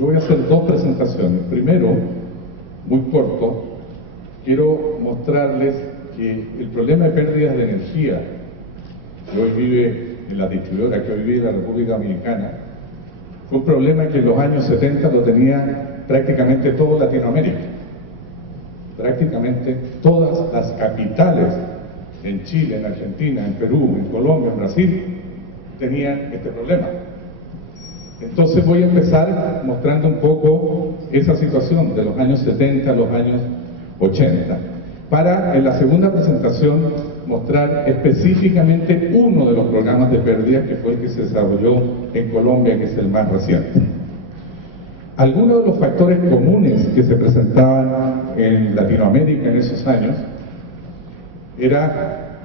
yo voy a hacer dos presentaciones. Primero, muy corto, quiero mostrarles que el problema de pérdidas de energía que hoy vive en la distribuidora, que hoy vive la República Dominicana, fue un problema que en los años 70 lo tenía prácticamente toda Latinoamérica. Prácticamente todas las capitales en Chile, en Argentina, en Perú, en Colombia, en Brasil, tenían este problema. Entonces voy a empezar mostrando un poco esa situación de los años 70 a los años 80, para en la segunda presentación mostrar específicamente uno de los programas de pérdidas que fue el que se desarrolló en Colombia, que es el más reciente. Algunos de los factores comunes que se presentaban en Latinoamérica en esos años era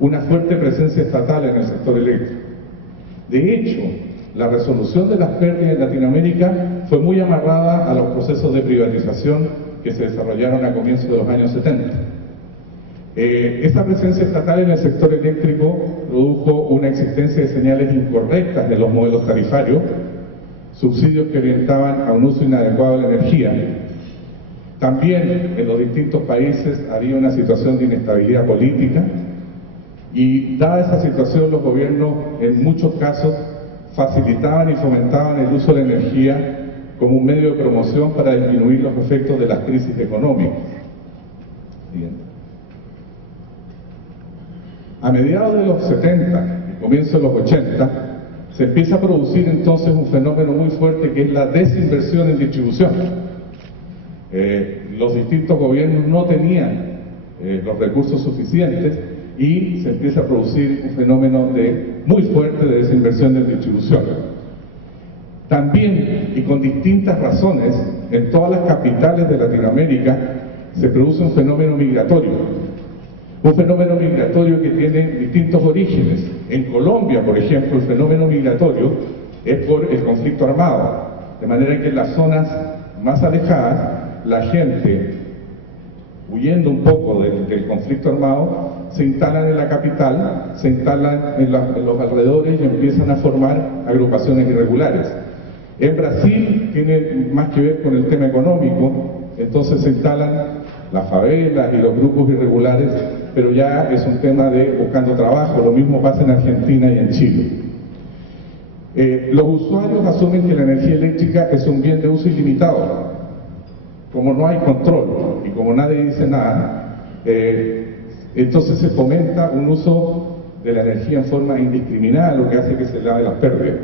una fuerte presencia estatal en el sector eléctrico. De hecho, la resolución de las pérdidas en Latinoamérica fue muy amarrada a los procesos de privatización que se desarrollaron a comienzos de los años 70. Esa presencia estatal en el sector eléctrico produjo una existencia de señales incorrectas de los modelos tarifarios, subsidios que orientaban a un uso inadecuado de la energía. También en los distintos países había una situación de inestabilidad política y dada esa situación los gobiernos en muchos casos facilitaban y fomentaban el uso de la energía como un medio de promoción para disminuir los efectos de las crisis económicas. Bien. A mediados de los 70 y comienzos de los 80, se empieza a producir entonces un fenómeno muy fuerte que es la desinversión en distribución. Los distintos gobiernos no tenían los recursos suficientes y se empieza a producir un fenómeno muy fuerte de desinversión en distribución. También, y con distintas razones, en todas las capitales de Latinoamérica se produce un fenómeno migratorio. Un fenómeno migratorio que tiene distintos orígenes. En Colombia, por ejemplo, el fenómeno migratorio es por el conflicto armado. De manera que en las zonas más alejadas, la gente, huyendo un poco del conflicto armado, se instalan en la capital, se instalan en los alrededores y empiezan a formar agrupaciones irregulares. En Brasil tiene más que ver con el tema económico, entonces se instalan las favelas y los grupos irregulares, pero ya es un tema de buscando trabajo. Lo mismo pasa en Argentina y en Chile. Los usuarios asumen que la energía eléctrica es un bien de uso ilimitado. Como no hay control y como nadie dice nada, entonces se fomenta un uso de la energía en forma indiscriminada, lo que hace que se lave las pérdidas.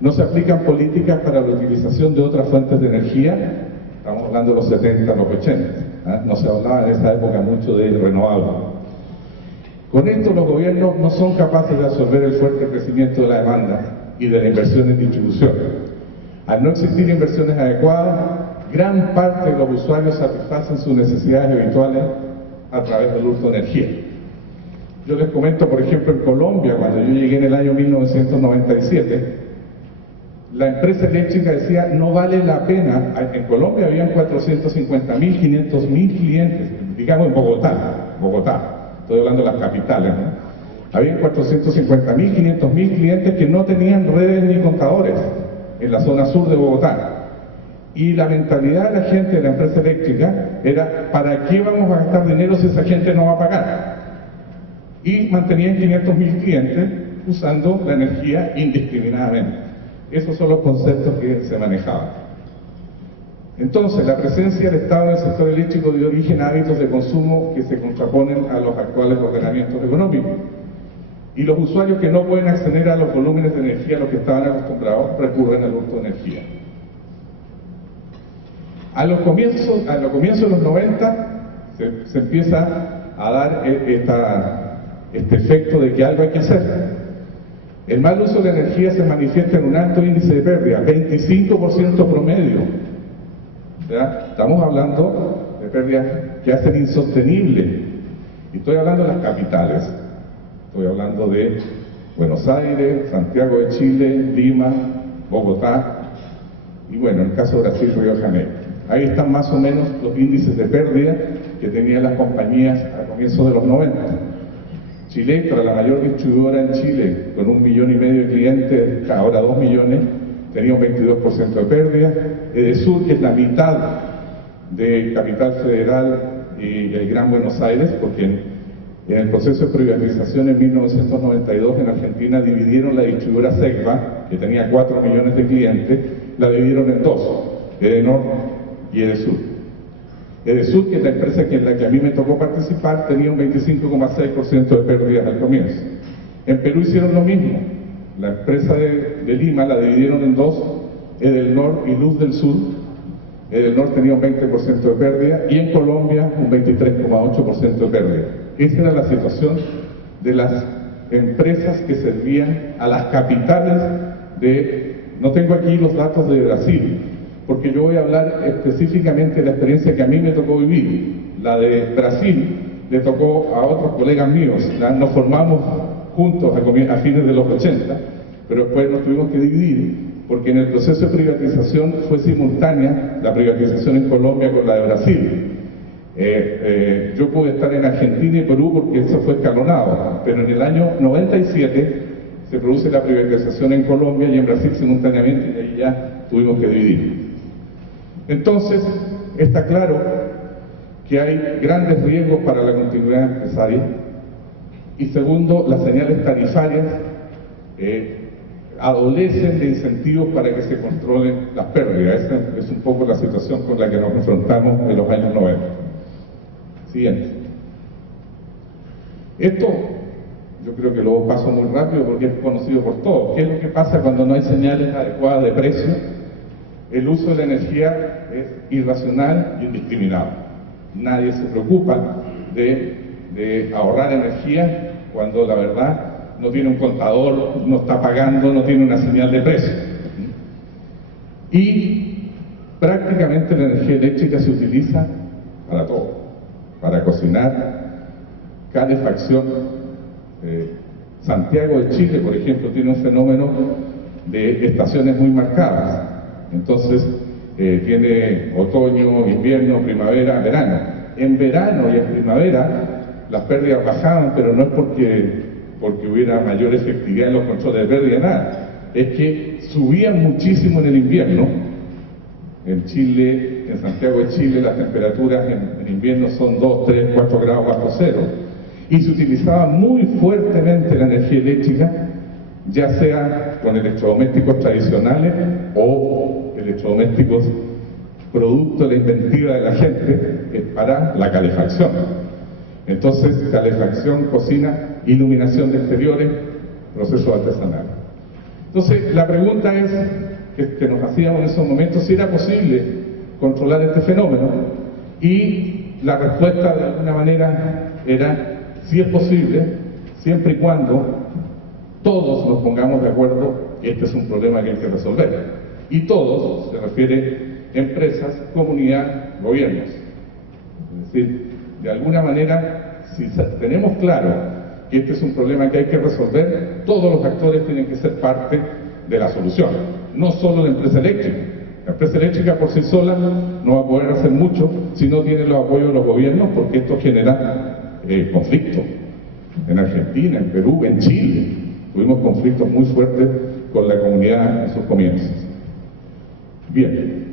No se aplican políticas para la utilización de otras fuentes de energía, estamos hablando de los 70, los 80, no se hablaba en esa época mucho de renovables. Con esto los gobiernos no son capaces de absorber el fuerte crecimiento de la demanda y de la inversión en distribución. Al no existir inversiones adecuadas, gran parte de los usuarios satisfacen sus necesidades habituales a través del uso de energía. Yo les comento, por ejemplo, en Colombia, cuando yo llegué en el año 1997, la empresa eléctrica decía, no vale la pena. En Colombia habían 450.000, 500.000 clientes, digamos en Bogotá, estoy hablando de las capitales, ¿no? Habían 450.000, 500.000 clientes que no tenían redes ni contadores en la zona sur de Bogotá. Y la mentalidad de la gente de la empresa eléctrica era, ¿para qué vamos a gastar dinero si esa gente no va a pagar? Y mantenían 500.000 clientes usando la energía indiscriminadamente. Esos son los conceptos que se manejaban. Entonces, la presencia del Estado en el sector eléctrico dio origen a hábitos de consumo que se contraponen a los actuales ordenamientos económicos. Y los usuarios que no pueden acceder a los volúmenes de energía a los que estaban acostumbrados recurren al uso de energía. A los comienzos de los 90 se empieza a dar este efecto de que algo hay que hacer. El mal uso de la energía se manifiesta en un alto índice de pérdida, 25% promedio. ¿Ya? Estamos hablando de pérdidas que hacen insostenible. Y estoy hablando de las capitales. Estoy hablando de Buenos Aires, Santiago de Chile, Lima, Bogotá y bueno, en el caso de Brasil, Río de Janeiro. Ahí están más o menos los índices de pérdida que tenían las compañías a comienzos de los 90. Chile, para la mayor distribuidora en Chile, con 1,5 millones de clientes, ahora 2 millones, tenía un 22% de pérdida. Edesur, que es la mitad de Capital Federal y el Gran Buenos Aires, porque en el proceso de privatización en 1992 en Argentina dividieron la distribuidora Segva, que tenía 4 millones de clientes, la dividieron en dos, Edenor y Edesur. Edesur, que es la empresa en la que a mí me tocó participar, tenía un 25,6% de pérdidas al comienzo. En Perú hicieron lo mismo. La empresa de Lima la dividieron en dos, Edelnor y Luz del Sur. Edelnor tenía un 20% de pérdida y en Colombia un 23,8% de pérdida. Esa era la situación de las empresas que servían a las capitales de... No tengo aquí los datos de Brasil, porque yo voy a hablar específicamente de la experiencia que a mí me tocó vivir. La de Brasil le tocó a otros colegas míos. Nos formamos juntos a fines de los 80, pero después nos tuvimos que dividir, porque en el proceso de privatización fue simultánea la privatización en Colombia con la de Brasil. Yo pude estar en Argentina y Perú porque eso fue escalonado, pero en el año 97 se produce la privatización en Colombia y en Brasil simultáneamente, y ahí ya tuvimos que dividir. Entonces, está claro que hay grandes riesgos para la continuidad empresaria. Y segundo, las señales tarifarias adolecen de incentivos para que se controlen las pérdidas. Esa es un poco la situación con la que nos confrontamos en los años 90. Siguiente. Esto, yo creo que lo paso muy rápido porque es conocido por todos. ¿Qué es lo que pasa cuando no hay señales adecuadas de precio? El uso de la energía es irracional y indiscriminado. Nadie se preocupa de ahorrar energía cuando la verdad no tiene un contador, no está pagando, no tiene una señal de precio. Y prácticamente la energía eléctrica se utiliza para todo, para cocinar, calefacción. Santiago de Chile, por ejemplo, tiene un fenómeno de estaciones muy marcadas. Entonces, tiene otoño, invierno, primavera, verano. En verano y en primavera las pérdidas bajaban, pero no es porque hubiera mayor efectividad en los controles de pérdida, nada. Es que subían muchísimo en el invierno. En Chile, en Santiago de Chile, las temperaturas en invierno son 2, 3, 4 grados bajo cero. Y se utilizaba muy fuertemente la energía eléctrica, ya sea con electrodomésticos tradicionales o electrodomésticos producto de la inventiva de la gente para la calefacción. Entonces, calefacción, cocina, iluminación de exteriores, procesos artesanales. Entonces, la pregunta es que nos hacíamos en esos momentos, si era posible controlar este fenómeno, y la respuesta de alguna manera era, sí es posible, siempre y cuando todos nos pongamos de acuerdo que este es un problema que hay que resolver. Y todos, se refiere empresas, comunidad, gobiernos. Es decir, de alguna manera, si tenemos claro que este es un problema que hay que resolver, todos los actores tienen que ser parte de la solución, no solo la empresa eléctrica. La empresa eléctrica por sí sola no va a poder hacer mucho si no tiene los apoyos de los gobiernos, porque esto genera conflictos. En Argentina, en Perú, en Chile, tuvimos conflictos muy fuertes con la comunidad en sus comienzos. Bien,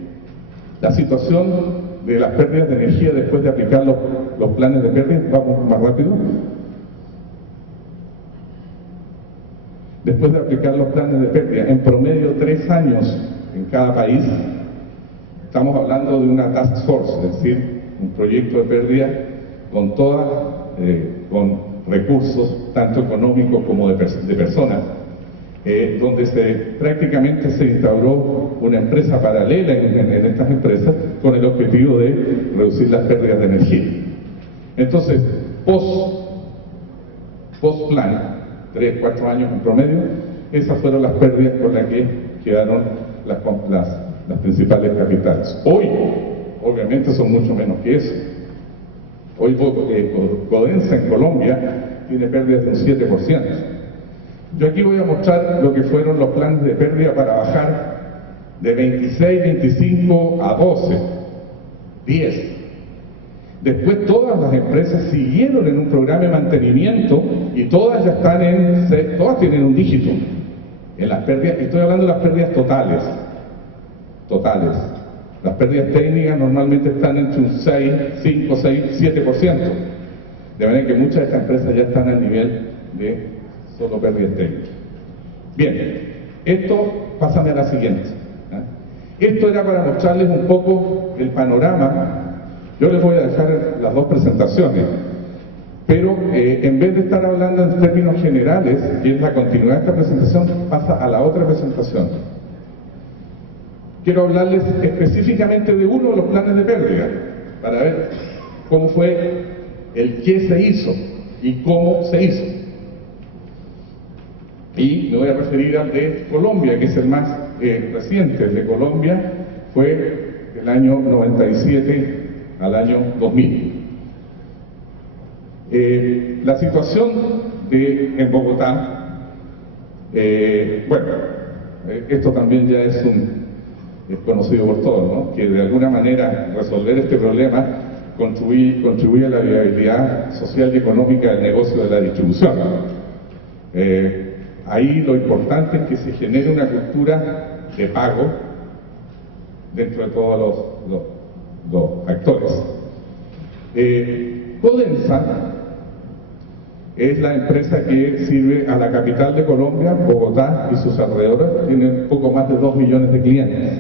la situación de las pérdidas de energía después de aplicar los planes de pérdida, vamos más rápido. Después de aplicar los planes de pérdida, en promedio 3 años en cada país, estamos hablando de una task force, es decir, un proyecto de pérdida con con recursos, tanto económicos como de personas, donde prácticamente se instauró una empresa paralela en estas empresas con el objetivo de reducir las pérdidas de energía. Entonces, post-plan, 3, 4 años en promedio, esas fueron las pérdidas con las que quedaron las principales capitales. Hoy, obviamente, son mucho menos que eso. Hoy Codensa en Colombia tiene pérdidas de un 7%. Yo aquí voy a mostrar lo que fueron los planes de pérdida para bajar de 26, 25 a 12, 10. Después todas las empresas siguieron en un programa de mantenimiento y todas ya están todas tienen un dígito. En las pérdidas, estoy hablando de las pérdidas totales. Las pérdidas técnicas normalmente están entre un 6, 5, 6, 7%. De manera que muchas de estas empresas ya están al nivel de solo pérdidas técnicas. Bien, esto, pásame a la siguiente. Esto era para mostrarles un poco el panorama. Yo les voy a dejar las dos presentaciones, pero en vez de estar hablando en términos generales, que es la continuidad de esta presentación, pasa a la otra presentación. Quiero hablarles específicamente de uno de los planes de pérdida, para ver cómo fue, el qué se hizo y cómo se hizo. Y me voy a referir al de Colombia, que es el más reciente. El de Colombia fue del año 97 al año 2000. La situación en Bogotá, esto también ya es conocido por todos, ¿no? Que de alguna manera resolver este problema contribuye a la viabilidad social y económica del negocio de la distribución. Ahí lo importante es que se genere una cultura de pago dentro de todos los actores. Codensa es la empresa que sirve a la capital de Colombia, Bogotá y sus alrededores. Tiene un poco más de 2 millones de clientes.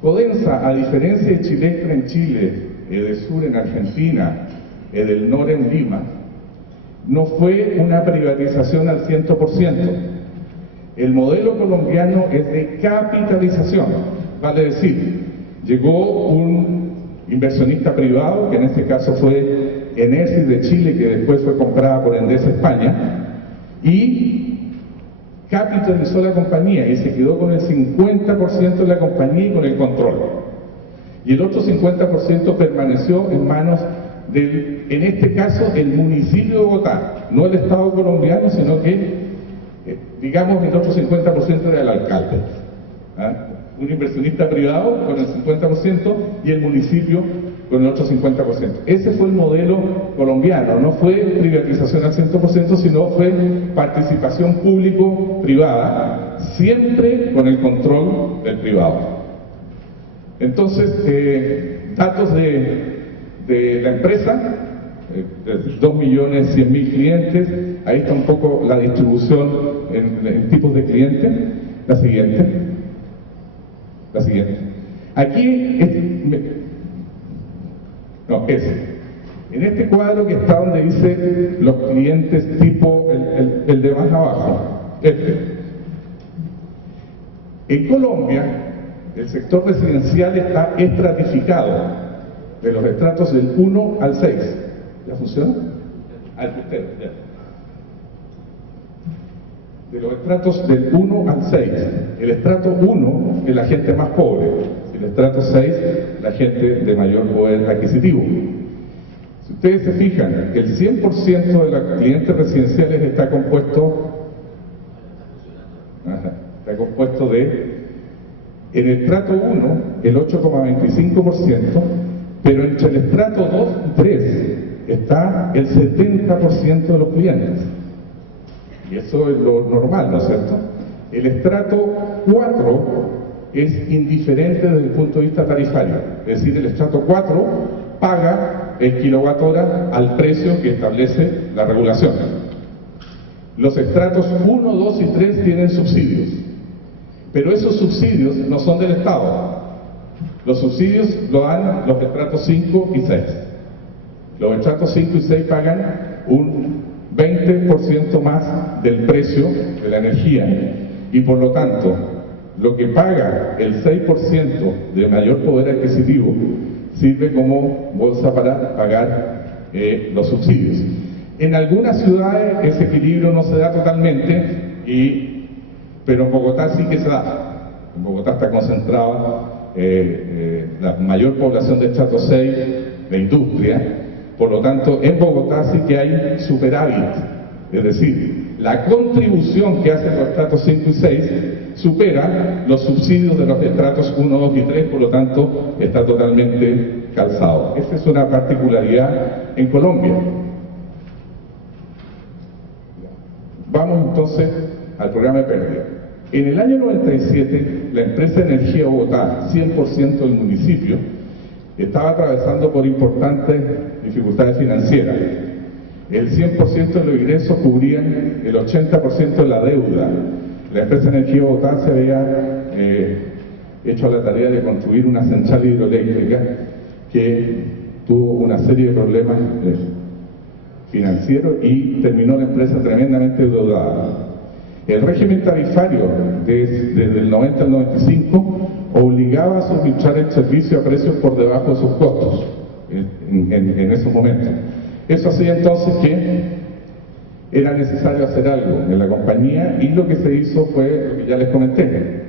Codensa, a diferencia de Chilextra en Chile, Edesur en Argentina, Edelnor en Lima, no fue una privatización al 100%. El modelo colombiano es de capitalización, vale decir, llegó un inversionista privado, que en este caso fue Enersis de Chile, que después fue comprada por Endesa España, y capitalizó la compañía y se quedó con el 50% de la compañía y con el control. Y el otro 50% permaneció en manos del, en este caso, el municipio de Bogotá, no el Estado colombiano, sino que, digamos, el otro 50% era el alcalde. Un inversionista privado con el 50% y el municipio con el otro 50%. Ese fue el modelo colombiano, no fue privatización al 100%, sino fue participación público-privada, siempre con el control del privado. Entonces, datos de la empresa, 2.100.000 clientes, ahí está un poco la distribución en tipos de clientes. La siguiente. Aquí en este cuadro que está donde dice los clientes tipo, el de más abajo, En Colombia, el sector residencial está estratificado, de los estratos del 1 al 6. ¿Ya funciona? Ya. De los estratos del 1 al 6. El estrato 1 es la gente más pobre, el estrato 6 la gente de mayor poder adquisitivo. Si ustedes se fijan, el 100% de los clientes residenciales está compuesto de, en el estrato 1, el 8,25%, pero entre el estrato 2 y 3 está el 70% de los clientes. Y eso es lo normal, ¿no es cierto? El estrato 4 es indiferente desde el punto de vista tarifario. Es decir, el estrato 4 paga el kilowatt hora al precio que establece la regulación. Los estratos 1, 2 y 3 tienen subsidios. Pero esos subsidios no son del Estado. Los subsidios lo dan los estratos 5 y 6. Los estratos 5 y 6 pagan un 20% más del precio de la energía, y por lo tanto lo que paga el 6% de mayor poder adquisitivo sirve como bolsa para pagar los subsidios. En algunas ciudades ese equilibrio no se da totalmente, pero en Bogotá sí que se da. En Bogotá está concentrada la mayor población de estrato 6 de industria. Por lo tanto, en Bogotá sí que hay superávit, es decir, la contribución que hacen los estratos 5 y 6 supera los subsidios de los estratos 1, 2 y 3, por lo tanto, está totalmente calzado. Esa es una particularidad en Colombia. Vamos entonces al programa de pérdida. En el año 97, la empresa Energía Bogotá, 100% del municipio, estaba atravesando por importantes dificultades financieras. El 100% de los ingresos cubrían el 80% de la deuda. La empresa Energía Bogotá se había hecho la tarea de construir una central hidroeléctrica que tuvo una serie de problemas financieros y terminó la empresa tremendamente endeudada. El régimen tarifario desde el 90 al 95 obligaba a suministrar el servicio a precios por debajo de sus costos en esos momentos. Eso hacía entonces que era necesario hacer algo en la compañía, y lo que se hizo fue lo que ya les comenté.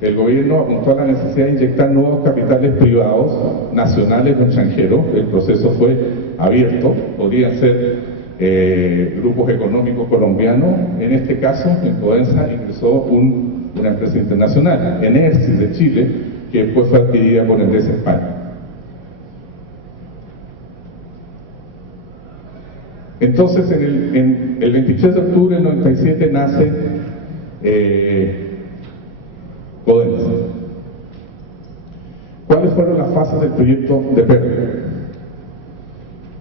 El gobierno apuntó a la necesidad de inyectar nuevos capitales privados, nacionales o extranjeros. El proceso fue abierto, podrían ser grupos económicos colombianos. En este caso, en Codensa ingresó una empresa internacional, Enersis de Chile, que después fue adquirida por Endesa España. Entonces, en el 23 de octubre del 97 nace Codensa. ¿Cuáles fueron las fases del proyecto de pérdida?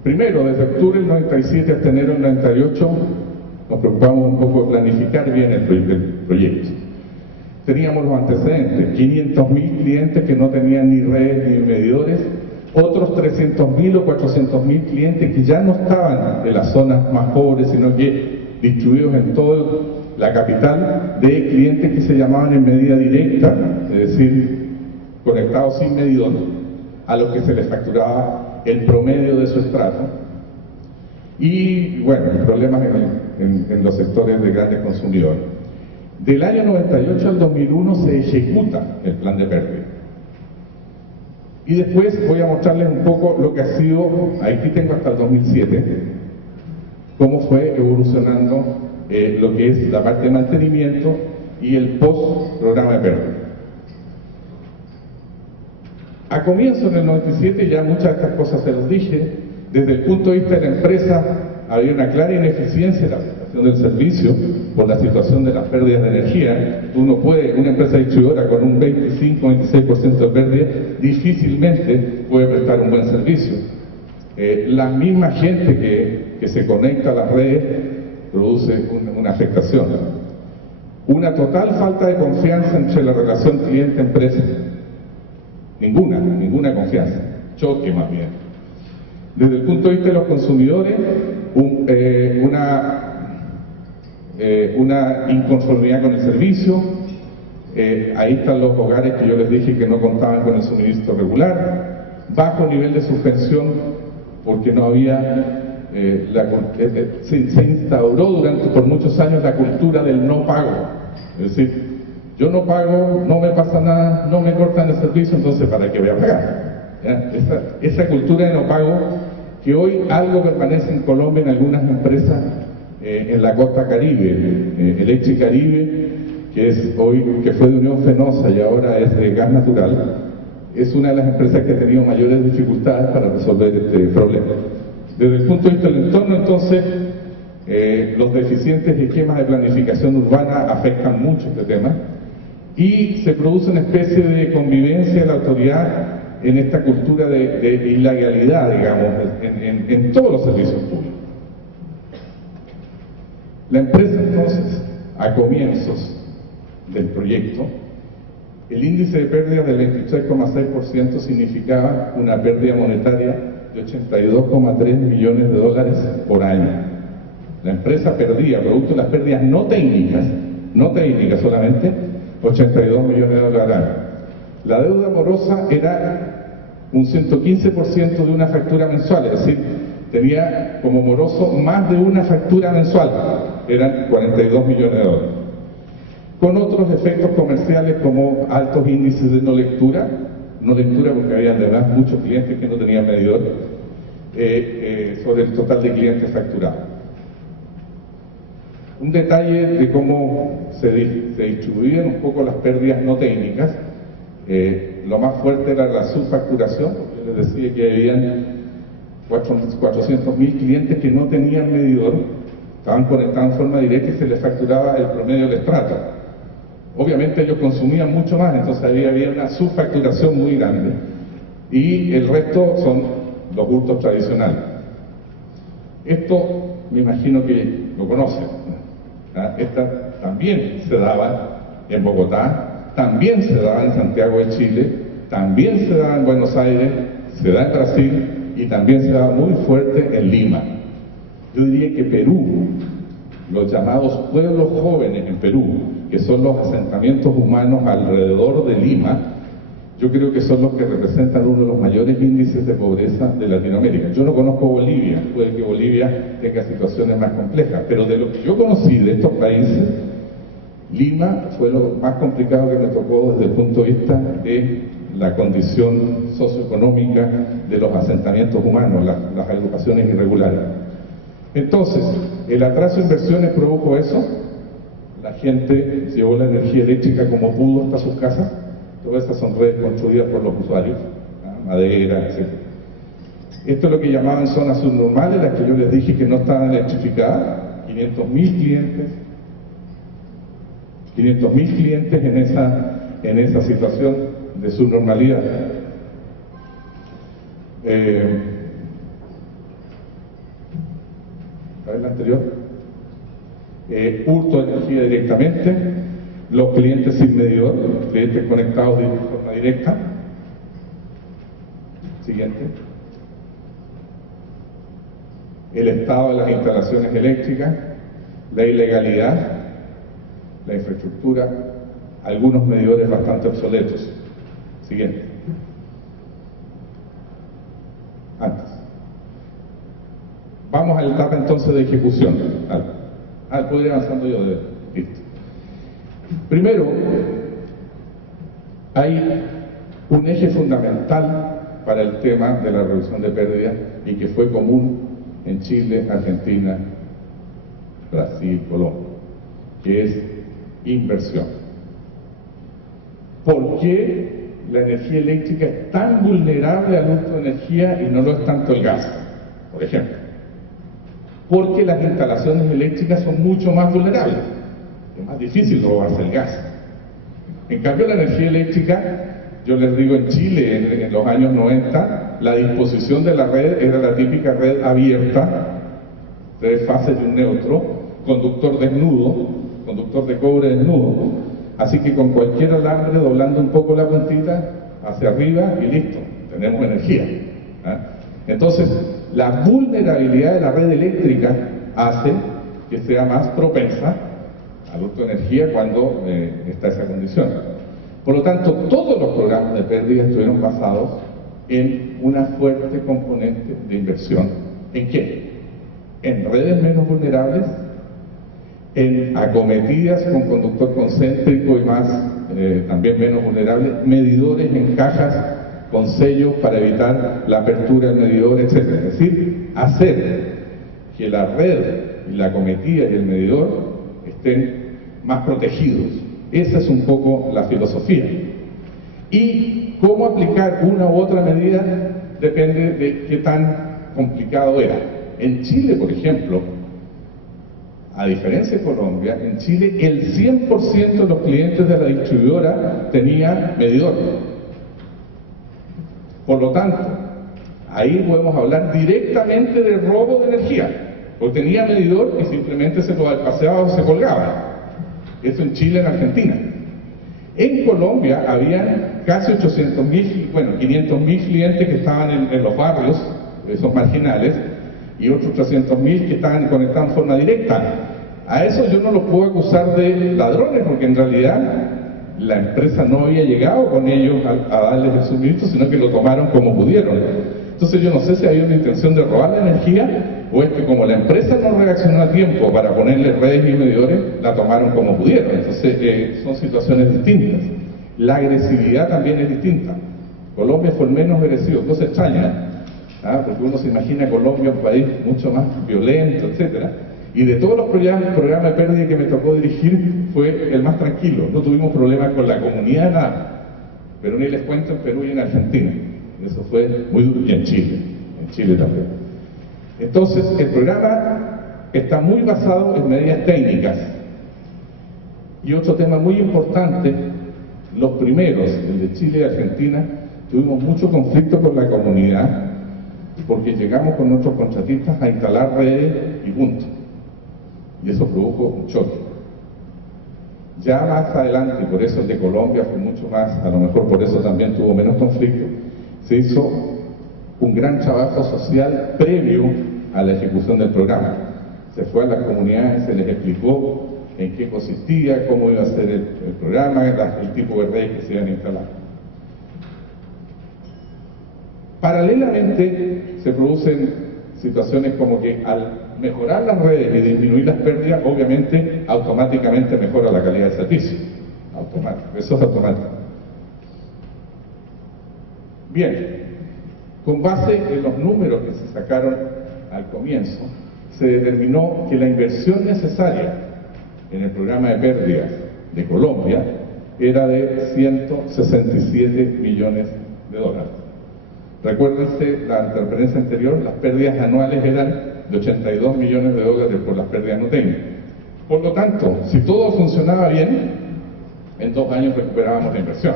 Primero, desde octubre del 97 hasta enero del 98, nos preocupamos un poco de planificar bien el proyecto. Teníamos los antecedentes: 500.000 clientes que no tenían ni redes ni medidores, otros 300.000 o 400.000 clientes que ya no estaban de las zonas más pobres, sino que distribuidos en toda la capital, de clientes que se llamaban en medida directa, es decir, conectados sin medidor, a los que se les facturaba el promedio de su estrato. Y bueno, problemas en los sectores de grandes consumidores. Del año 98 al 2001 se ejecuta el plan de pérdida. Y después voy a mostrarles un poco lo que ha sido, aquí tengo hasta el 2007, cómo fue evolucionando lo que es la parte de mantenimiento y el post-programa de pérdida. A comienzo del 97, ya muchas de estas cosas se los dije. Desde el punto de vista de la empresa, había una clara ineficiencia en la prestación del servicio por la situación de las pérdidas de energía. Uno puede, una empresa distribuidora con un 25-26% de pérdida, difícilmente puede prestar un buen servicio. La misma gente que se conecta a las redes produce una afectación. Una total falta de confianza entre la relación cliente-empresa. Ninguna confianza, choque más bien. Desde el punto de vista de los consumidores, una inconformidad con el servicio. Ahí están los hogares que yo les dije que no contaban con el suministro regular, bajo nivel de suspensión porque no había, se instauró por muchos años la cultura del no pago, es decir, yo no pago, no me pasa nada, no me cortan el servicio, entonces ¿para qué voy a pagar? Esa cultura de no pago, que hoy algo permanece en Colombia en algunas empresas en la costa Caribe. Electric Caribe, que fue de Unión Fenosa y ahora es de gas natural, es una de las empresas que ha tenido mayores dificultades para resolver este problema. Desde el punto de vista del entorno, entonces, los deficientes esquemas de planificación urbana afectan mucho este tema, y se produce una especie de convivencia de la autoridad en esta cultura de ilegalidad, digamos, en todos los servicios públicos. La empresa, entonces, a comienzos del proyecto, el índice de pérdida del 23,6% significaba una pérdida monetaria de 82,3 millones de dólares por año. La empresa perdía, producto de las pérdidas no técnicas solamente, 82 millones de dólares al año. La deuda morosa era un 115% de una factura mensual, es decir, tenía como moroso más de una factura mensual, eran 42 millones de dólares. Con otros efectos comerciales como altos índices de no lectura porque había además muchos clientes que no tenían medidor sobre el total de clientes facturados. Un detalle de cómo se distribuían un poco las pérdidas no técnicas. Lo más fuerte era la subfacturación, porque yo les decía que habían 400.000 clientes que no tenían medidor, estaban conectados en forma directa y se les facturaba el promedio del estrato. obviamente ellos consumían mucho más, entonces había una subfacturación muy grande. Y el resto son los hurtos tradicionales. Esto me imagino que lo conocen. Esta también se daba en Bogotá, también se daba en Santiago de Chile, también se daba en Buenos Aires, se da en Brasil y también se daba muy fuerte en Lima. Yo diría que Perú, los llamados pueblos jóvenes en Perú, que son los asentamientos humanos alrededor de Lima, yo creo que son los que representan uno de los mayores índices de pobreza de Latinoamérica. Yo no conozco Bolivia, puede que Bolivia tenga situaciones más complejas, pero de lo que yo conocí de estos países, Lima fue lo más complicado que me tocó desde el punto de vista de la condición socioeconómica de los asentamientos humanos, las agrupaciones irregulares. Entonces, el atraso de inversiones produjo eso, la gente llevó la energía eléctrica como pudo hasta sus casas, todas estas son redes construidas por los usuarios, madera, etc. Esto es lo que llamaban zonas subnormales, las que yo les dije que no estaban electrificadas, 500.000 clientes en esa situación de subnormalidad. A ver la anterior. Hurto de energía directamente, los clientes sin medidor, los clientes conectados de forma directa. Siguiente. El estado de las instalaciones eléctricas, la ilegalidad, la infraestructura, algunos medidores bastante obsoletos. Siguiente. Antes. Vamos a la etapa entonces de ejecución. Puedo ir avanzando yo. Listo. Primero, hay un eje fundamental para el tema de la reducción de pérdidas y que fue común en Chile, Argentina, Brasil, Colombia, que es inversión. ¿Por qué la energía eléctrica es tan vulnerable al hurto de energía y no lo es tanto el gas, por ejemplo? Porque las instalaciones eléctricas son mucho más vulnerables. Es más difícil robarse el gas. En cambio, la energía eléctrica, yo les digo, en Chile, en los años 90, la disposición de la red era la típica red abierta, 3 fases y un neutro, conductor desnudo, conductor de cobre desnudo, así que con cualquier alambre doblando un poco la puntita hacia arriba y listo, tenemos energía. Entonces, la vulnerabilidad de la red eléctrica hace que sea más propensa al hurto de energía cuando está esa condición. Por lo tanto, todos los programas de pérdida estuvieron basados en una fuerte componente de inversión. ¿En qué? En redes menos vulnerables, en acometidas con conductor concéntrico y más, también menos vulnerables, medidores en cajas con sellos para evitar la apertura del medidor, etc. Es decir, hacer que la red, la acometida y el medidor estén más protegidos. Esa es un poco la filosofía. Y cómo aplicar una u otra medida depende de qué tan complicado era. En Chile, por ejemplo, a diferencia de Colombia, en Chile el 100% de los clientes de la distribuidora tenían medidor. Por lo tanto, ahí podemos hablar directamente de robo de energía, porque tenía medidor y simplemente se lo paseaba o se colgaba. Eso en Chile, en Argentina. En Colombia habían casi 800.000, bueno, 500.000 clientes que estaban en los barrios, esos marginales, y otros 300.000 que estaban conectados en forma directa. A eso yo no los puedo acusar de ladrones, porque en realidad la empresa no había llegado con ellos a darles el suministro, sino que lo tomaron como pudieron. Entonces yo no sé si había una intención de robar la energía, o es que como la empresa no reaccionó a tiempo para ponerle redes y medidores, la tomaron como pudieron. Entonces son situaciones distintas. La agresividad también es distinta. Colombia fue el menos agresivo, cosa extraña, porque uno se imagina a Colombia un país mucho más violento, etcétera. Y de todos los programas de pérdida que me tocó dirigir, fue el más tranquilo. No tuvimos problemas con la comunidad, nada. Pero ni les cuento en Perú y en Argentina. Eso fue muy duro. Y en Chile también. Entonces, el programa está muy basado en medidas técnicas. Y otro tema muy importante, los primeros, el de Chile y Argentina, tuvimos mucho conflicto con la comunidad, porque llegamos con nuestros contratistas a instalar redes y punto. Y eso produjo un choque. Ya más adelante, por eso el de Colombia fue mucho más, a lo mejor por eso también tuvo menos conflicto, se hizo un gran trabajo social previo a la ejecución del programa. Se fue a las comunidades, se les explicó en qué consistía, cómo iba a ser el programa, el tipo de redes que se iban a instalar. Paralelamente se producen situaciones como que al mejorar las redes y disminuir las pérdidas, obviamente automáticamente mejora la calidad del servicio. Automático, eso es automático. Bien, con base en los números que se sacaron al comienzo, se determinó que la inversión necesaria en el programa de pérdidas de Colombia era de 167 millones de dólares. Recuérdense, la transparencia anterior, las pérdidas anuales eran de 82 millones de dólares por las pérdidas no técnicas. Por lo tanto, si todo funcionaba bien, en 2 años recuperábamos la inversión.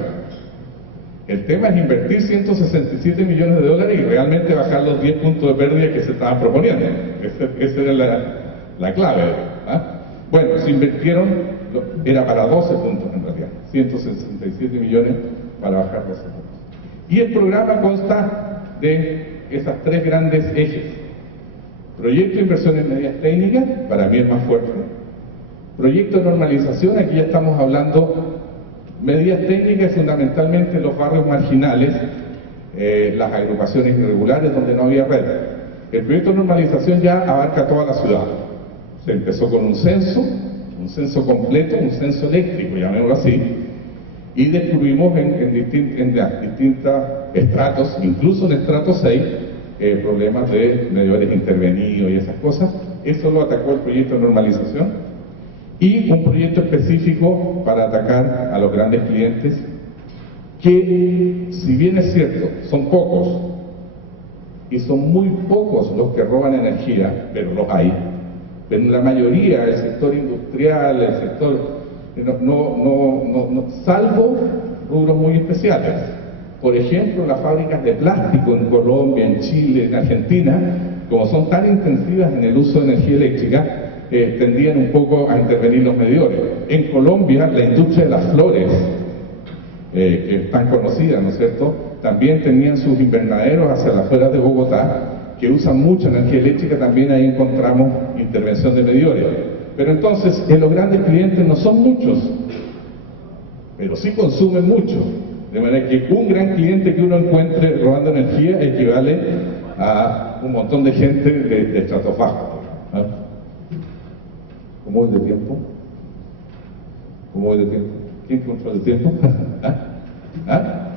El tema es invertir 167 millones de dólares y realmente bajar los 10 puntos de pérdida que se estaban proponiendo. Esa era la clave. ¿Ah? Bueno, se invirtieron, era para 12 puntos en realidad, 167 millones para bajar 12 puntos. Y el programa consta de esas 3 grandes ejes. Proyecto de inversión en medidas técnicas, para mí es más fuerte. Proyecto de normalización, aquí ya estamos hablando medidas técnicas fundamentalmente en los barrios marginales, las agrupaciones irregulares donde no había red. El proyecto de normalización ya abarca toda la ciudad. Se empezó con un censo completo, un censo eléctrico, llamémoslo así, y descubrimos en distintos estratos, incluso en estrato 6, problemas de medidores intervenidos y esas cosas. Eso lo atacó el proyecto de normalización y un proyecto específico para atacar a los grandes clientes que, si bien es cierto, son pocos y son muy pocos los que roban energía, pero los hay, pero en la mayoría el sector industrial, el sector salvo rubros muy especiales. Por ejemplo, las fábricas de plástico en Colombia, en Chile, en Argentina, como son tan intensivas en el uso de energía eléctrica, tendían un poco a intervenir los medidores. En Colombia, la industria de las flores, que es tan conocida, ¿no es cierto?, también tenían sus invernaderos hacia las afueras de Bogotá, que usan mucha energía eléctrica. También ahí encontramos intervención de medidores. Pero entonces, los grandes clientes no son muchos, pero sí consumen mucho. De manera que un gran cliente que uno encuentre robando energía equivale a un montón de gente de estratos bajos. ¿Ah? ¿Cómo voy de tiempo? ¿Cómo voy de tiempo? ¿Quién controla el tiempo? ¿Ah? ¿Ah?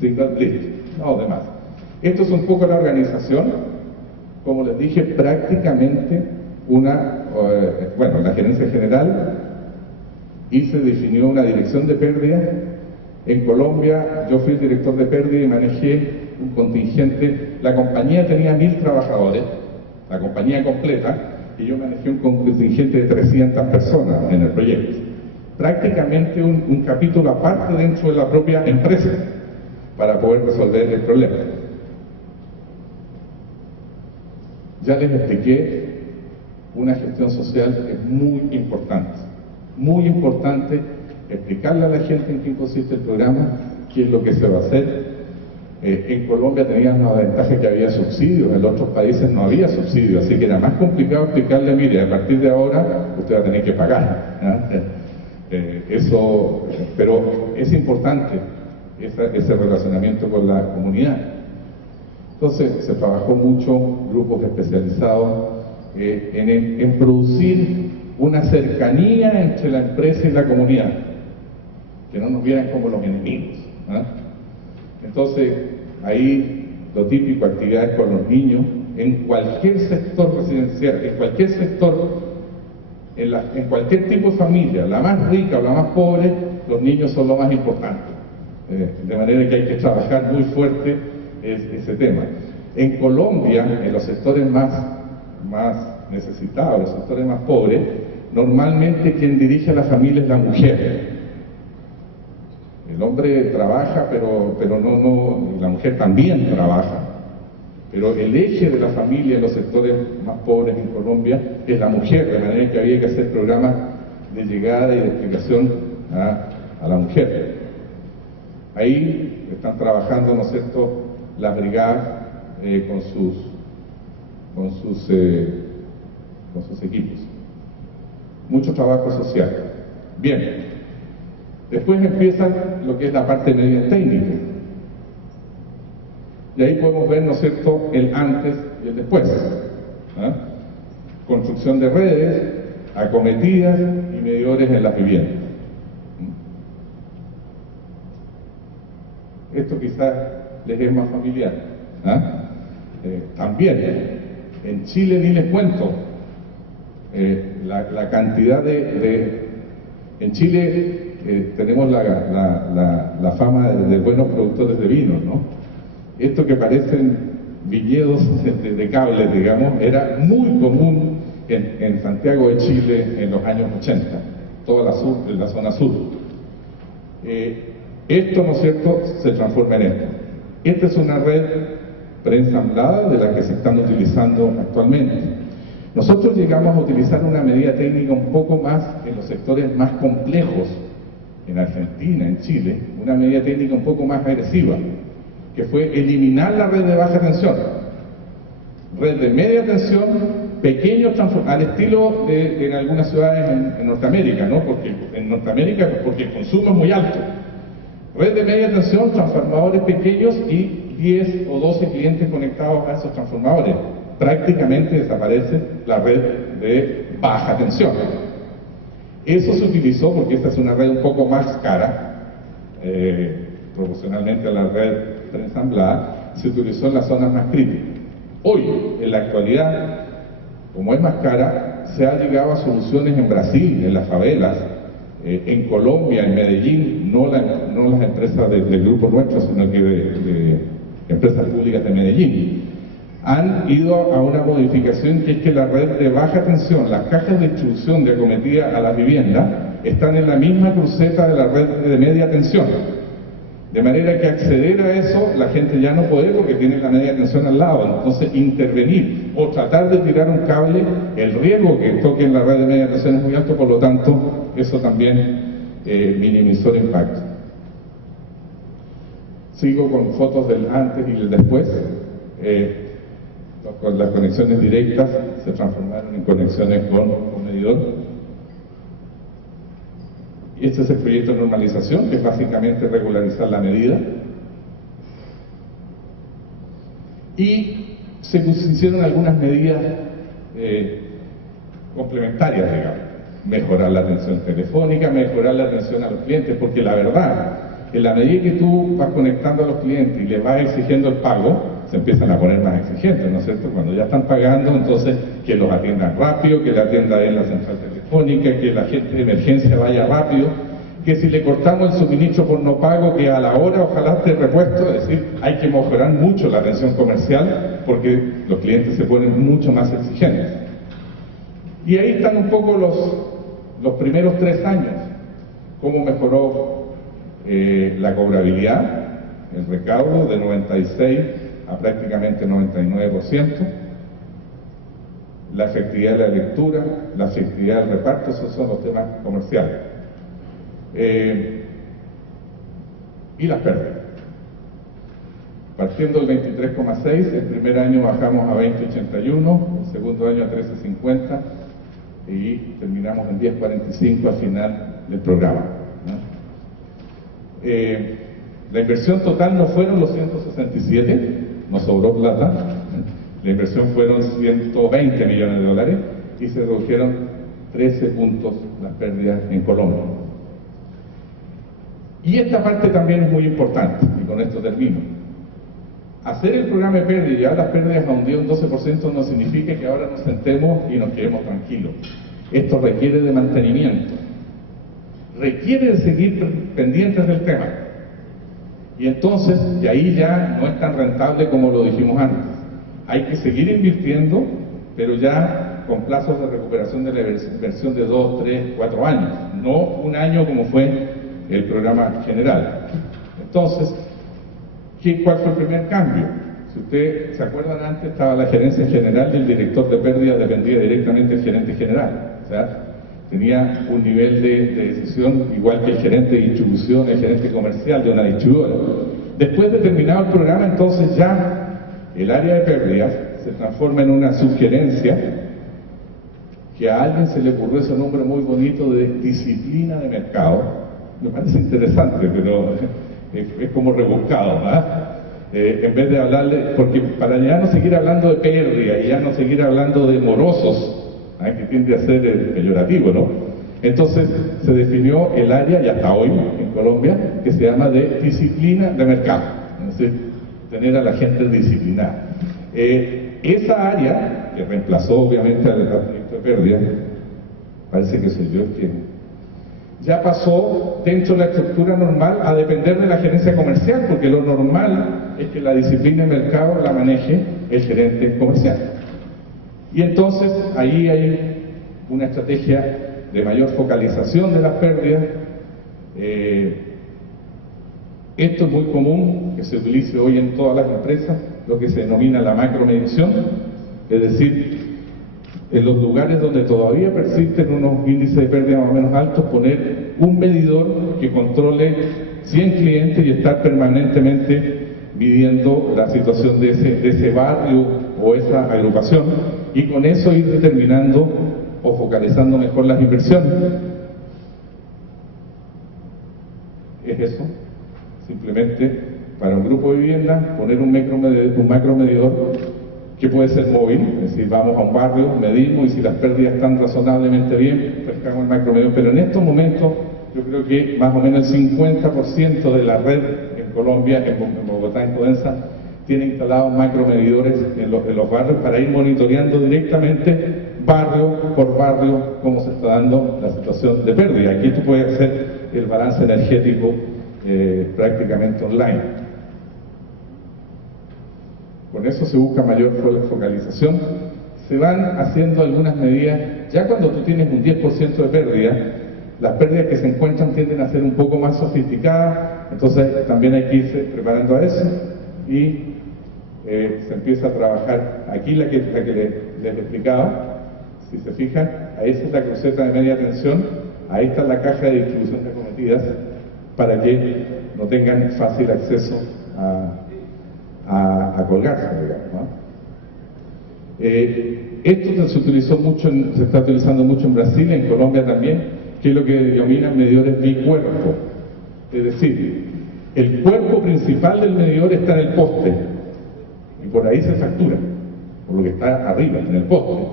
¿Sí? Listo. No, demás. Esto es un poco la organización. Como les dije, prácticamente la gerencia general, y se definió una dirección de pérdida. En Colombia yo fui el director de pérdida y manejé un contingente. La compañía tenía 1000 trabajadores, la compañía completa, y yo manejé un contingente de 300 personas en el proyecto. Prácticamente un capítulo aparte dentro de la propia empresa para poder resolver el problema. Ya les expliqué, una gestión social es muy importante explicarle a la gente en qué consiste el programa, qué es lo que se va a hacer. En Colombia tenían una ventaja que había subsidios, en otros países no había subsidios, así que era más complicado explicarle, mire, a partir de ahora usted va a tener que pagar. Pero es importante ese relacionamiento con la comunidad. Entonces se trabajó mucho, grupos especializados en producir una cercanía entre la empresa y la comunidad, que no nos vieran como los enemigos. Entonces, ahí lo típico, actividades con los niños, en cualquier sector residencial, en cualquier sector, en cualquier tipo de familia, la más rica o la más pobre, los niños son lo más importante. De manera que hay que trabajar muy fuerte ese tema. En Colombia, en los sectores más necesitados, los sectores más pobres, normalmente quien dirige a la familia es la mujer. El hombre trabaja, pero no, la mujer también trabaja. Pero el eje de la familia en los sectores más pobres en Colombia es la mujer, de manera que había que hacer programas de llegada y de explicación a la mujer. Ahí están trabajando, ¿no es cierto?, las brigadas con sus equipos. Mucho trabajo social. Bien, después empieza lo que es la parte media técnica. Y ahí podemos ver, ¿no es cierto?, el antes y el después. Construcción de redes, acometidas y medidores en las viviendas. Esto quizás les es más familiar. También, en Chile ni les cuento la cantidad en Chile tenemos la fama de buenos productores de vinos, ¿no? Esto que parecen viñedos de cables, digamos, era muy común en Santiago de Chile en los años 80, toda la zona sur. Esto, ¿no es cierto?, se transforma en esto. Esta es una red preensamblada de la que se están utilizando actualmente. Nosotros llegamos a utilizar una medida técnica un poco más en los sectores más complejos, en Argentina, en Chile, una medida técnica un poco más agresiva, que fue eliminar la red de baja tensión. Red de media tensión, pequeños al estilo de en algunas ciudades en Norteamérica, ¿no? Porque en Norteamérica, porque el consumo es muy alto. Red de media tensión, transformadores pequeños y 10 o 12 clientes conectados a esos transformadores. Prácticamente desaparece la red de baja tensión. Eso se utilizó porque esta es una red un poco más cara, proporcionalmente a la red preensamblada, se utilizó en las zonas más críticas. Hoy, en la actualidad, como es más cara, se ha llegado a soluciones en Brasil, en las favelas, en Colombia, en Medellín, no las empresas del grupo nuestro, sino que de empresas públicas de Medellín, han ido a una modificación que es que la red de baja tensión, las cajas de distribución de acometida a la vivienda, están en la misma cruceta de la red de media tensión. De manera que acceder a eso, la gente ya no puede porque tiene la media tensión al lado. Entonces, intervenir o tratar de tirar un cable, el riesgo que toque en la red de media tensión es muy alto, por lo tanto, eso también minimizó el impacto. Sigo con fotos del antes y el después. Con las conexiones directas se transformaron en conexiones con medidor. Y este es el proyecto de normalización, que es básicamente regularizar la medida. Y se hicieron algunas medidas complementarias, digamos. Mejorar la atención telefónica, mejorar la atención a los clientes, porque la verdad, en la medida que tú vas conectando a los clientes y les vas exigiendo el pago, se empiezan a poner más exigentes, ¿no es cierto? Cuando ya están pagando, entonces que los atiendan rápido, que le atienda en la central telefónica, que la gente de emergencia vaya rápido, que si le cortamos el suministro por no pago, que a la hora ojalá esté repuesto. Es decir, hay que mejorar mucho la atención comercial porque los clientes se ponen mucho más exigentes. Y ahí están un poco los primeros 3 años, cómo mejoró la cobrabilidad, el recaudo de 96 a prácticamente 99%, la efectividad de la lectura, la efectividad del reparto, esos son los temas comerciales. Y las pérdidas. Partiendo del 23,6, el primer año bajamos a 20,81, el segundo año a 13,50 y terminamos en 10,45 al final del programa, ¿no? La inversión total no fueron los 167, nos sobró plata. La inversión fueron 120 millones de dólares y se redujeron 13 puntos las pérdidas en Colombia. Y esta parte también es muy importante, y con esto termino. Hacer el programa de pérdidas y llevar las pérdidas a un 10 o un 12% no significa que ahora nos sentemos y nos quedemos tranquilos. Esto requiere de mantenimiento, requiere de seguir pendientes del tema. Y entonces, y ahí ya no es tan rentable como lo dijimos antes. Hay que seguir invirtiendo, pero ya con plazos de recuperación de la inversión de 2, 3, 4 años, no un año como fue el programa general. Entonces, ¿cuál fue el primer cambio? Si ustedes se acuerdan, antes estaba la gerencia general y el director de pérdida dependía directamente del gerente general. O sea, tenía un nivel de decisión igual que el gerente de distribución, el gerente comercial de una distribuidora. Después de terminado el programa, entonces ya el área de pérdidas se transforma en una subgerencia, que a alguien se le ocurrió ese nombre muy bonito de disciplina de mercado. Me parece interesante, pero es como rebuscado, ¿verdad? En vez de hablarle, porque para ya no seguir hablando de pérdida y ya no seguir hablando de morosos, que tiende a ser peyorativo, ¿no? Entonces se definió el área, y hasta hoy en Colombia, que se llama de disciplina de mercado, es decir, tener a la gente disciplinada. Esa área, que reemplazó obviamente al departamento de pérdida, parece que soy yo el que ya pasó dentro de la estructura normal a depender de la gerencia comercial, porque lo normal es que la disciplina de mercado la maneje el gerente comercial. Y entonces ahí hay una estrategia de mayor focalización de las pérdidas. Esto es muy común que se utilice hoy en todas las empresas, lo que se denomina la macromedición, es decir, en los lugares donde todavía persisten unos índices de pérdida más o menos altos, poner un medidor que controle 100 clientes y estar permanentemente midiendo la situación de ese barrio o esa agrupación, y con eso ir determinando o focalizando mejor las inversiones. Es eso, simplemente para un grupo de vivienda poner un macromedidor que puede ser móvil, es decir, vamos a un barrio, medimos, y si las pérdidas están razonablemente bien, pescamos el macromedidor. Pero en estos momentos yo creo que más o menos el 50% de la red en Colombia, en Bogotá, en Codensa, tiene instalados macromedidores en los barrios para ir monitoreando directamente barrio por barrio cómo se está dando la situación de pérdida. Aquí tú puedes hacer el balance energético prácticamente online. Con eso se busca mayor focalización. Se van haciendo algunas medidas. Ya cuando tú tienes un 10% de pérdida, las pérdidas que se encuentran tienden a ser un poco más sofisticadas, entonces también hay que irse preparando a eso, y se empieza a trabajar. Aquí la que les explicaba, si se fijan, ahí esa es la cruceta de media tensión, ahí está la caja de distribución de acometidas, para que no tengan fácil acceso a colgarse, digamos, ¿no? Esto se utilizó mucho, se está utilizando mucho en Brasil, en Colombia también, que es lo que denominan medidores bicuerpo. Es decir, el cuerpo principal del medidor está en el poste, y por ahí se factura, por lo que está arriba, en el poste.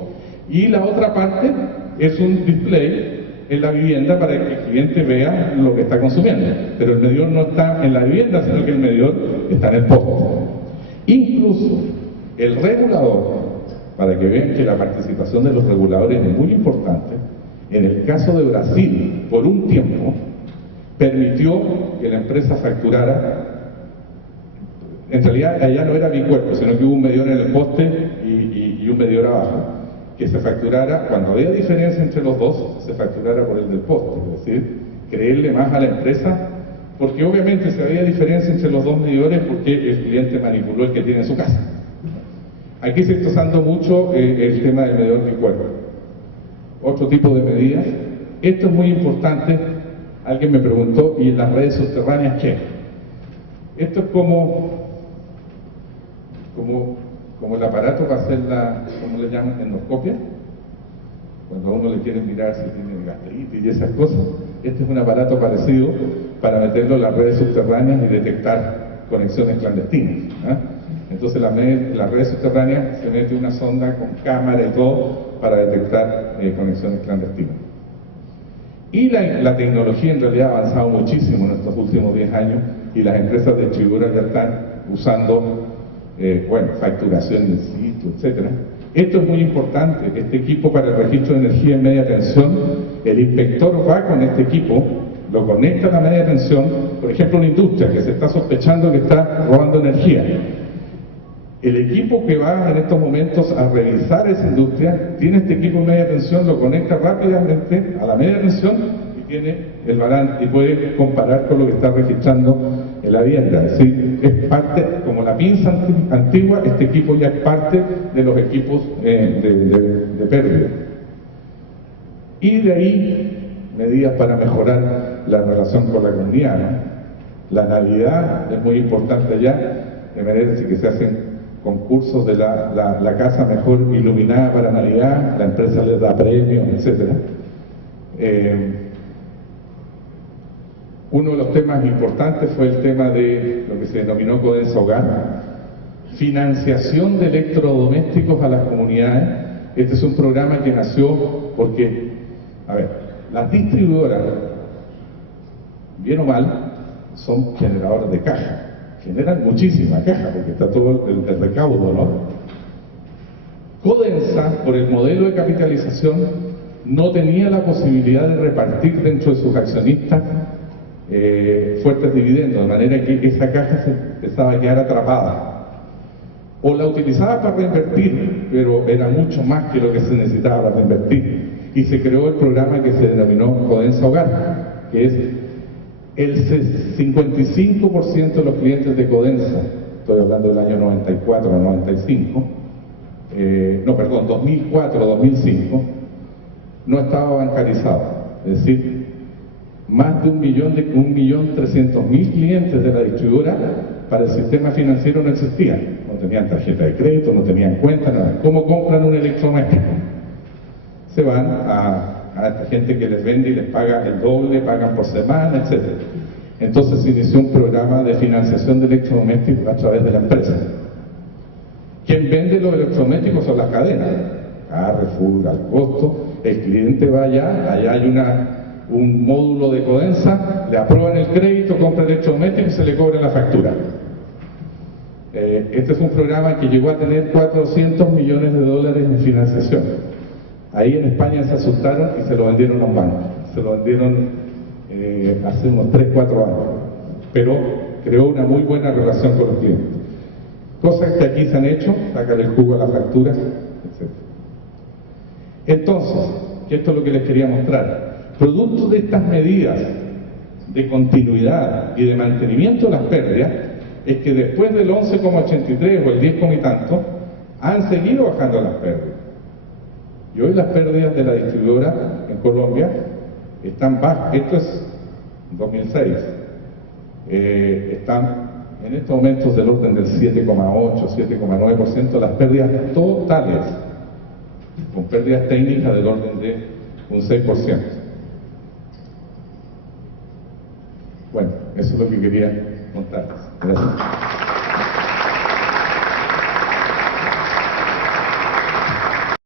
Y la otra parte es un display en la vivienda para que el cliente vea lo que está consumiendo. Pero el medidor no está en la vivienda, sino que el medidor está en el poste. Incluso el regulador, para que vean que la participación de los reguladores es muy importante, en el caso de Brasil, por un tiempo, permitió que la empresa facturara. En realidad allá no era bicuerpo, sino que hubo un medidor en el poste y un medidor abajo, que se facturara, cuando había diferencia entre los dos, se facturara por el del poste, es decir, creerle más a la empresa, porque obviamente si había diferencia entre los dos medidores, porque el cliente manipuló el que tiene en su casa. Aquí se está usando mucho el tema del medidor bicuerpo. Otro tipo de medidas. Esto es muy importante. Alguien me preguntó, ¿y en las redes subterráneas qué? Esto es como el aparato para hacer la, ¿cómo le llaman? Endoscopia. Cuando a uno le quieren mirar si tiene gastritis y esas cosas. Este es un aparato parecido para meterlo en las redes subterráneas y detectar conexiones clandestinas, ¿eh? Entonces las redes subterráneas se mete una sonda con cámara y todo para detectar conexiones clandestinas. Y la tecnología en realidad ha avanzado muchísimo en estos últimos 10 años, y las empresas distribuidoras ya están usando facturación in situ, etc. Esto es muy importante. Este equipo para el registro de energía en media tensión, el inspector va con este equipo, lo conecta a la media tensión, por ejemplo una industria que se está sospechando que está robando energía. El equipo que va en estos momentos a revisar esa industria, tiene este equipo de media tensión, lo conecta rápidamente a la media tensión y tiene el balance y puede comparar con lo que está registrando en la vivienda. Es decir, es parte, como la pinza antigua, este equipo ya es parte de los equipos de pérdida. Y de ahí, medidas para mejorar la relación con la comunidad, ¿no? La Navidad es muy importante allá, de manera que se hacen concursos de la casa mejor iluminada para Navidad, la empresa les da premios, etc. Uno de los temas importantes fue el tema de lo que se denominó Codensa Hogar, financiación de electrodomésticos a las comunidades. Este es un programa que nació porque, a ver, las distribuidoras, bien o mal, son generadores de caja. Generan muchísima caja porque está todo el recaudo, ¿no? Codensa, por el modelo de capitalización, no tenía la posibilidad de repartir dentro de sus accionistas fuertes dividendos, de manera que esa caja se empezaba a quedar atrapada. O la utilizaba para reinvertir, pero era mucho más que lo que se necesitaba para reinvertir. Y se creó el programa que se denominó Codensa Hogar, que es el 55% de los clientes de Codensa, estoy hablando del año 94 o 95, 2004 2005, no estaba bancarizado. Es decir, más de 1.300.000 clientes de la distribuidora para el sistema financiero no existían. No tenían tarjeta de crédito, no tenían cuenta, nada. ¿Cómo compran un electrodoméstico? Se van a esta gente que les vende y les paga el doble, pagan por semana, etc. Entonces se inició un programa de financiación de electrodomésticos a través de la empresa. Quien vende los electrodomésticos son las cadenas, Carrefour, al costo, el cliente va allá hay un módulo de Codensa, le aprueban el crédito, compra el electrodoméstico y se le cobra la factura. Este es un programa que llegó a tener 400 millones de dólares en financiación. Ahí en España se asustaron y se lo vendieron a un banco. Se lo vendieron hace unos 3-4 años. Pero creó una muy buena relación con los clientes. Cosas que aquí se han hecho, sacar el jugo a las facturas, etc. Entonces, esto es lo que les quería mostrar. Producto de estas medidas de continuidad y de mantenimiento de las pérdidas, es que después del 11,83 o el 10, y tanto, han seguido bajando las pérdidas. Y hoy las pérdidas de la distribuidora en Colombia están bajas. Esto es 2006. Están en estos momentos del orden del 7,8, 7,9% las pérdidas totales, con pérdidas técnicas del orden de un 6%. Bueno, eso es lo que quería contarles. Gracias.